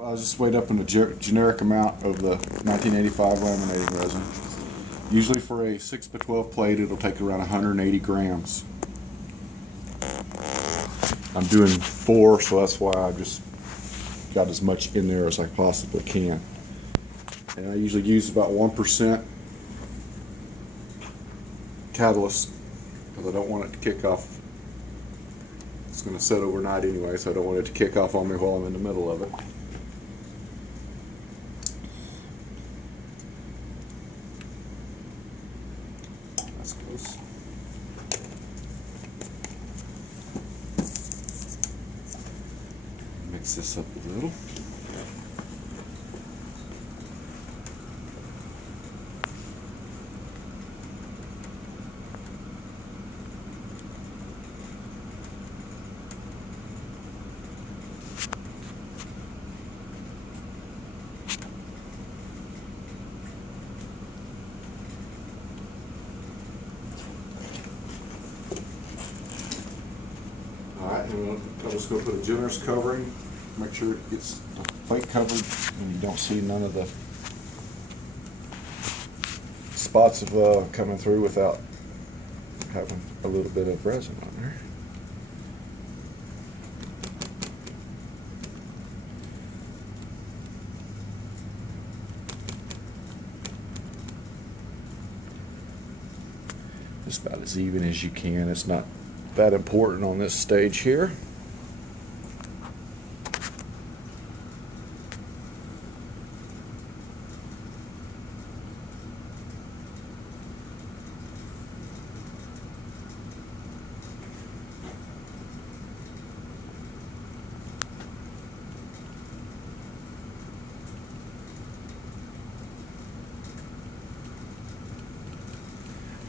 I'll just weighed up in a generic amount of the 1985 laminating resin. Usually for a 6x12 plate, it'll take around 180 grams. I'm doing 4, so that's why I've just got as much in there as I possibly can. And I usually use about 1% catalyst because I don't want it to kick off. It's going to set overnight anyway, so I don't want it to kick off on me while I'm in the middle of it. That's close. Mix this up a little. Alright, I'm just going to put a generous covering, make sure it gets the plate covered and you don't see none of the spots of coming through without having a little bit of resin on there. Just about as even as you can. It's not that important on this stage here.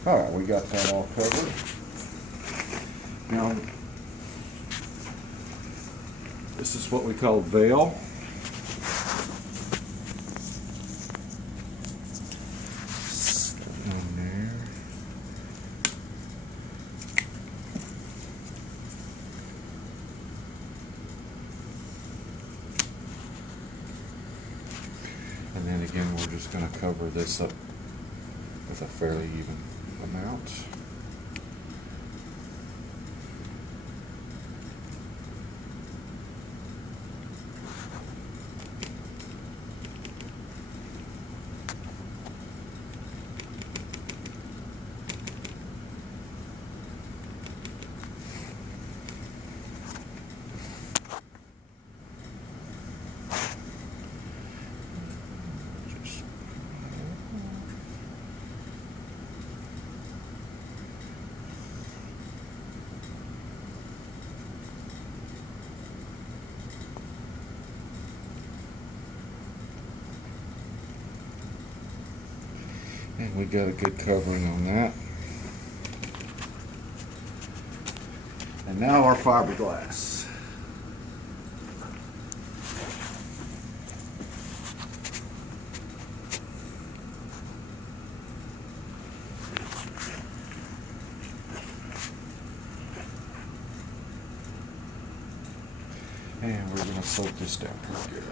All right, we got that all covered. Now, this is what we call veil. On there. And then again, we're just going to cover this up with a fairly even amount. And we got a good covering on that. And now our fiberglass. And we're going to soak this down pretty good.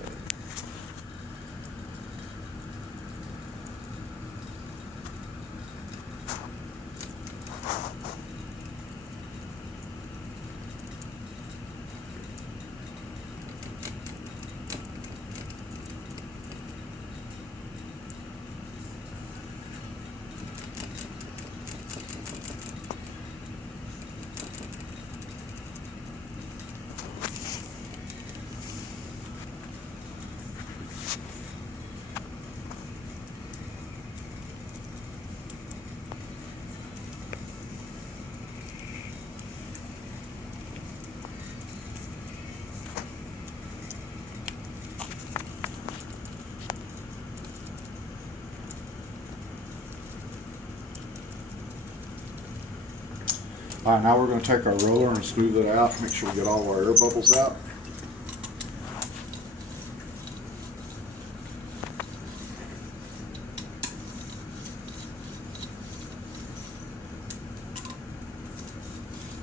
All right, now we're going to take our roller and smooth it out, make sure we get all of our air bubbles out.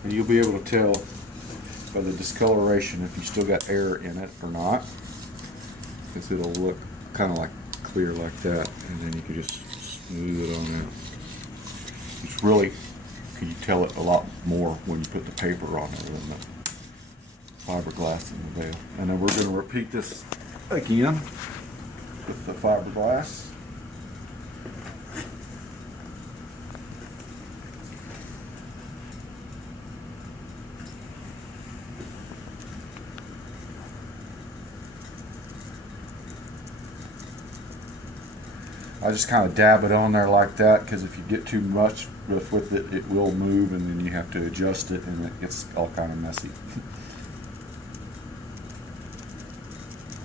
And you'll be able to tell by the discoloration if you still got air in it or not. because it'll look kind of like clear like that, and then you can just smooth it on out. It's really, you tell it a lot more when you put the paper on there than the fiberglass in the bale. And then we're going to repeat this again with the fiberglass. I just kind of dab it on there like that, because if you get too much with it, it will move, and then you have to adjust it, and it gets all kind of messy.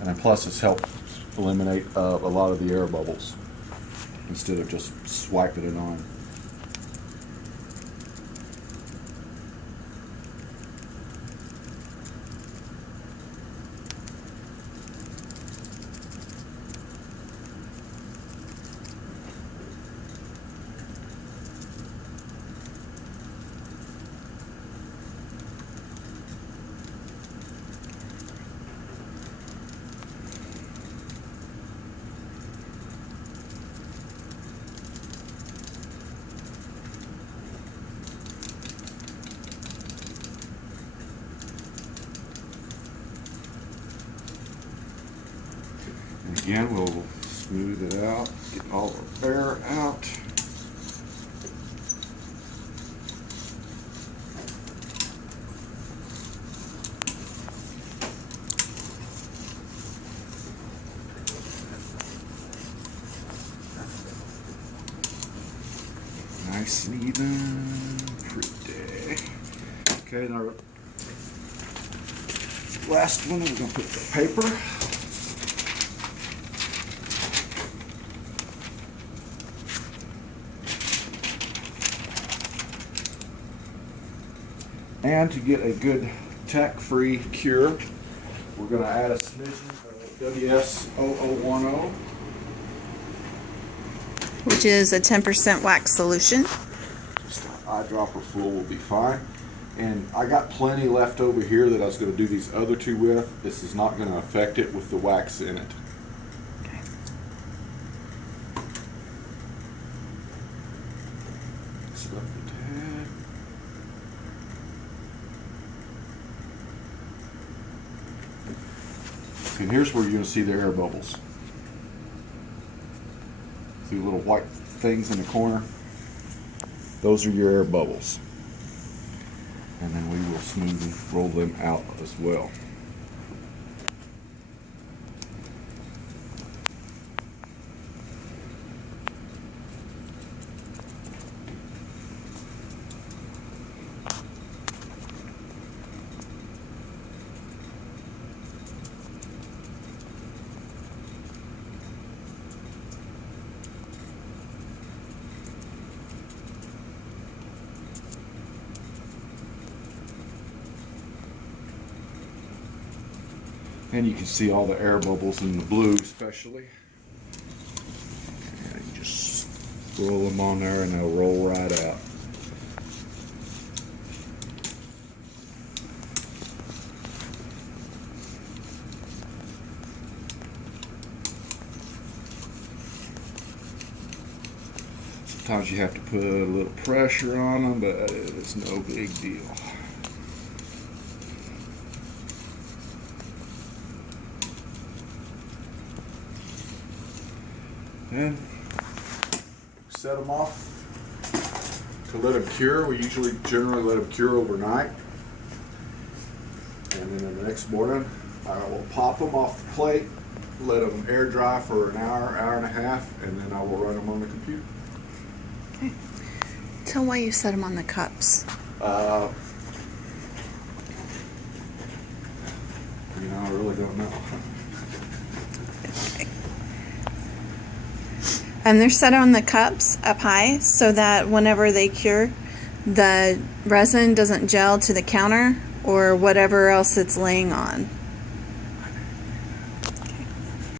And then plus it's helped eliminate a lot of the air bubbles instead of just swiping it on. Again, we'll smooth it out, get all the air out. Nice and even, pretty. Okay, now last one, we're going to put the paper. And to get a good tack-free cure, we're going to add a smidgen of WS-0010, which is a 10% wax solution. Just an eyedropper full will be fine. And I got plenty left over here that I was going to do these other two with. This is not going to affect it with the wax in it. Okay. Set up the tab. And here's where you're going to see the air bubbles. See little white things in the corner? Those are your air bubbles. And then we will smoothly roll them out as well. And you can see all the air bubbles in the blue especially. And you just roll them on there and they'll roll right out. Sometimes you have to put a little pressure on them, but it's no big deal. And set them off to let them cure. We generally let them cure overnight. And then the next morning, I will pop them off the plate, let them air dry for an hour, hour and a half, and then I will run them on the computer. Okay. Tell why you set them on the cups. I really don't know. And they're set on the cups up high so that whenever they cure, the resin doesn't gel to the counter or whatever else it's laying on.